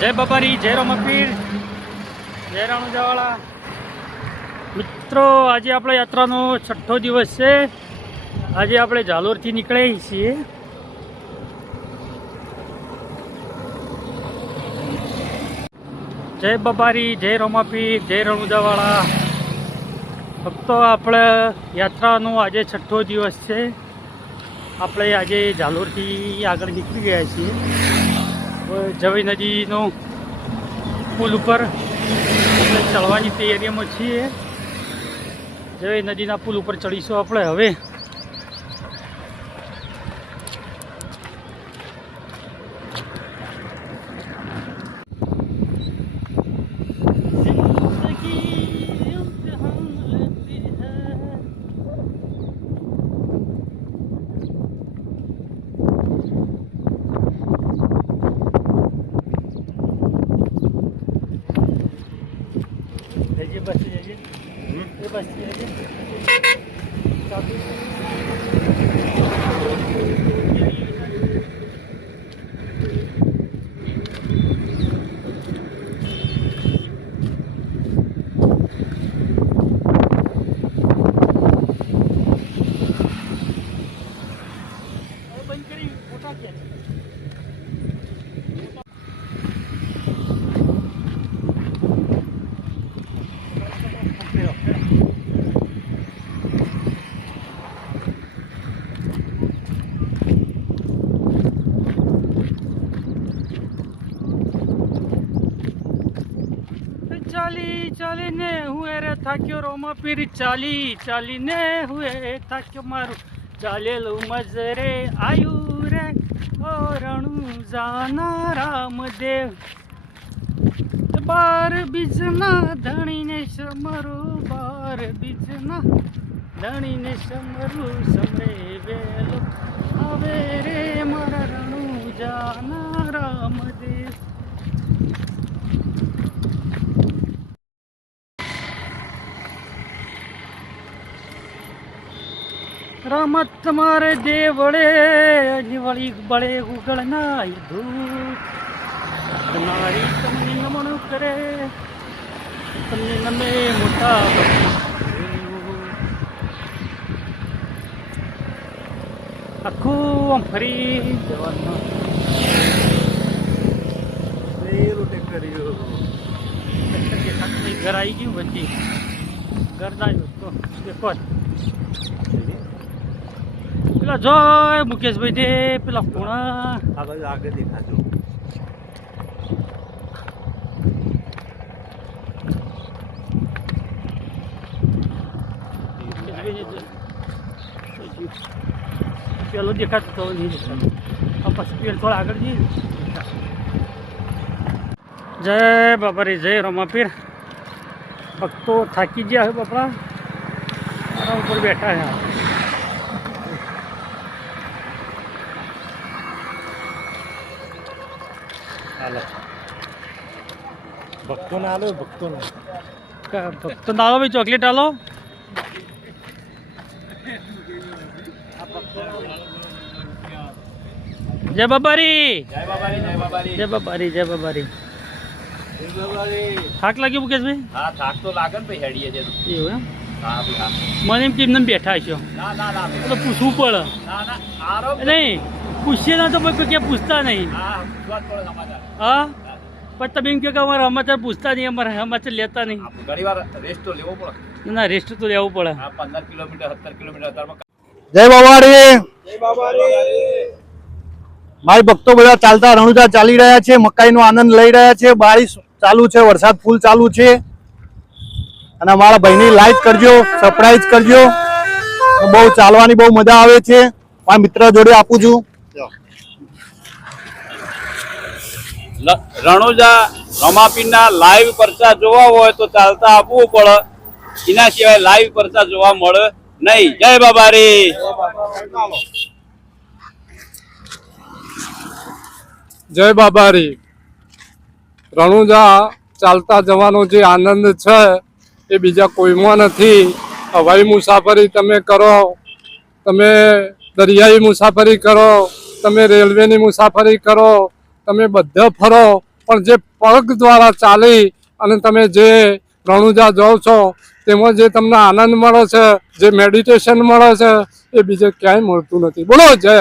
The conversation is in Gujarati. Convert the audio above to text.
जय बाबारी, जय रोमापीर, जय राणुजावाळा। मित्रों, आज अपना यात्रानो छठो दिवस है। आज आप झालोर थी निकळे छीए। जय बाबारी, जय रोमापीर, जय राणुजावाळा। फक्त આપણે યાત્રાનો આજે છઠ્ઠો દિવસ છે। આપણે આજે ઝાલોરથી આગળ નીકળી ગયા છીએ। જવાઈ નદીનો પુલ ઉપર આપણે ચડવાની તૈયારીમાં છીએ। જવાઈ નદીના પુલ ઉપર ચડીશું આપણે હવે। चाली चाली ने हुए रे थाक्यो रोमापीर, चाली चाली ने हुए थाक्यो मारू। चालेलू मजरे आयु रे ओ रणु जाना रामदेव। बार बीजना धणी ने समरू, बार बीजना धणी ने समरू। समरे वेलो आवे रे मारा रणु जाना रामदेव। रमत मारे देवड़े निवड़ी बड़े उगड़ना धूप। नारी तमनी नमन करे तमने नमे मोटा आखू आम फरी जवाना घर आई गई बच्ची घर ना देखो પેલા જય મુકેશભાઈ દે પેલા કોણા આગળ આગળ દેખાજો। પેલો દેખાતો તો નહીં દેખાતો। પછી થોડા આગળ જઈએ। જય બાબારી, જય રોમાપીર। ભક્તો થાકી ગયા છે બાપડા, આરામ ઉપર બેઠા છે। भक्तों ने आलो, भक्तों ने भक्तों डालो भाई, चॉकलेट डालो। जय बाबारी, जय बाबारी, जय बाबारी, जय बाबारी, जय बाबारी। थाक लागी मुकेश भाई? हाँ, थाक तो लागन पे हेडीए जे तो। એવું એમ? हाँ भाई, हाँ। મને એમ કે એમને બેઠા છો ना ना ना તો પૂછવું પડે। ना ना आराम નહીં પૂછીએ ના તો ક્યાં પૂછતા નહીં। हाँ, बात थोड़ा समाचार। હા પણ તમે એમ કહો કે અમારા સમાચાર પૂછતા નહીં, અમારા સમાચાર લેતા નહીં। आप घणी बार रेस्ट तो लेवो पड़े। ના રેસ્ટ તો લેવું પડે। हाँ, 15 किलोमीटर 70 किलोमीटर अंतરમાં। जय बाबारी, जय बाबारी। भाई भक्तो બધા ચાલતા રણુજા ચાલી રહ્યા છે, મકાઈનો આનંદ લઈ રહ્યા છે। બારિશ ચાલુ છે, વરસાદ ફૂલ ચાલુ છે અને અમારા ભાઈની લાઈક કરજો, સરપ્રાઈઝ કરજો। બહુ ચાલવાની બહુ મજા આવે છે। મારા મિત્ર જોડે આપું છું। રણુજા રોમાપીરના લાઈવ પરચા જોવા હોય તો ચાલતા આપવું પડે, એના સિવાય લાઈવ પરચા જોવા મળે નહીં। જય બાબારી। जय बाबारी। रणुजा चालता जवानो जे आनंद छे ए बीजा कोईमां नथी। हवाई मुसाफरी तमे करो, तमे दरियाई मुसाफरी करो, તમે રેલવેની મુસાફરી કરો, તમે બધા ફરો, પણ જે પગ દ્વારા ચાલી અને તમે જે રણુજા જાઓ છો તેમાં જે તમને આનંદ મળે છે, જે મેડિટેશન મળે છે, એ બીજે ક્યાંય મળતું નથી. બોલો જય.